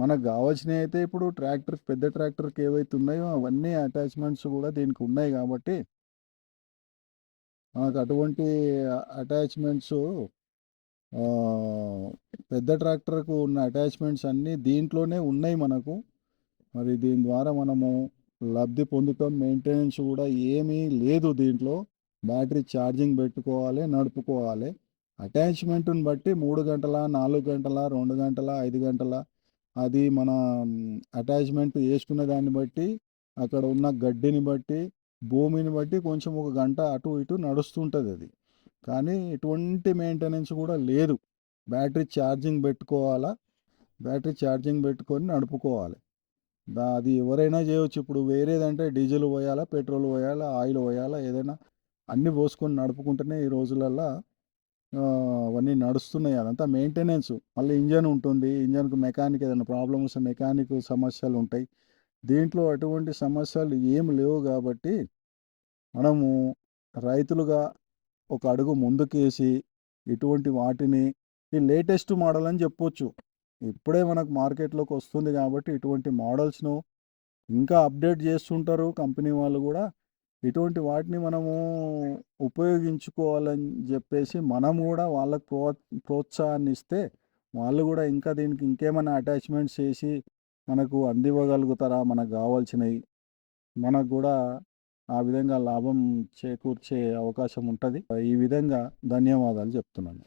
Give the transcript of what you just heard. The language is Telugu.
మనకు కావాల్సినవి అయితే ఇప్పుడు పెద్ద ట్రాక్టర్కి ఏవైతే ఉన్నాయో అవన్నీ అటాచ్మెంట్స్ కూడా దీనికి ఉన్నాయి కాబట్టి మనకు అటువంటి అటాచ్మెంట్స్ పెద్ద ట్రాక్టర్కు ఉన్న అటాచ్మెంట్స్ అన్నీ దీంట్లోనే ఉన్నాయి మనకు. మరి దీని ద్వారా మనము లబ్ధి పొందుతాం. మెయింటెనెన్స్ కూడా ఏమీ లేదు దీంట్లో. బ్యాటరీ ఛార్జింగ్ పెట్టుకోవాలి, నడుపుకోవాలి. అటాచ్మెంట్ని బట్టి 3 గంటల, 4 గంటల, 2 గంటల, 5 గంటల, అది మన అటాచ్మెంట్ వేసుకున్న దాన్ని బట్టి, అక్కడ ఉన్న గడ్డిని బట్టి, భూమిని బట్టి కొంచెం ఒక గంట అటు ఇటు నడుస్తుంటుంది అది. కానీ ఎటువంటి మెయింటెనెన్స్ కూడా లేదు. బ్యాటరీ ఛార్జింగ్ పెట్టుకోవాలా, బ్యాటరీ ఛార్జింగ్ పెట్టుకొని నడుపుకోవాలి. అది ఎవరైనా చేయవచ్చు. ఇప్పుడు వేరేదంటే డీజిల్ పోయాలా, పెట్రోల్ పోయాలా, ఆయిల్ పోయాలా, ఏదైనా అన్నీ పోసుకొని నడుపుకుంటేనే ఈ రోజులల్లో అవన్నీ నడుస్తున్నాయి. అదంతా మెయింటెనెన్స్. మళ్ళీ ఇంజన్ ఉంటుంది, ఇంజన్కు మెకానిక్ ఏదైనా ప్రాబ్లమ్స్, మెకానిక్ సమస్యలు ఉంటాయి. దీంట్లో అటువంటి సమస్యలు ఏమి లేవు కాబట్టి మనము రైతులుగా ఒక అడుగు ముందుకేసి ఇటువంటి వాటిని ఈ లేటెస్ట్ మోడల్ అని చెప్పొచ్చు. ఇప్పుడే మనకు మార్కెట్లోకి వస్తుంది కాబట్టి ఇటువంటి మోడల్స్ను ఇంకా అప్డేట్ చేస్తుంటారు కంపెనీ వాళ్ళు కూడా. ఇటువంటి వాటిని మనము ఉపయోగించుకోవాలని చెప్పేసి మనం కూడా వాళ్ళకు ప్రోత్సాహాన్ని ఇస్తే వాళ్ళు కూడా ఇంకా దీనికి ఇంకేమైనా అటాచ్మెంట్స్ చేసి మనకు అందివ్వగలుగుతారా మనకు కావాల్సినవి. మనకు కూడా ఆ విధంగా లాభం చేకూర్చే అవకాశం ఉంటుంది. ఈ విధంగా ధన్యవాదాలు చెప్తున్నాను.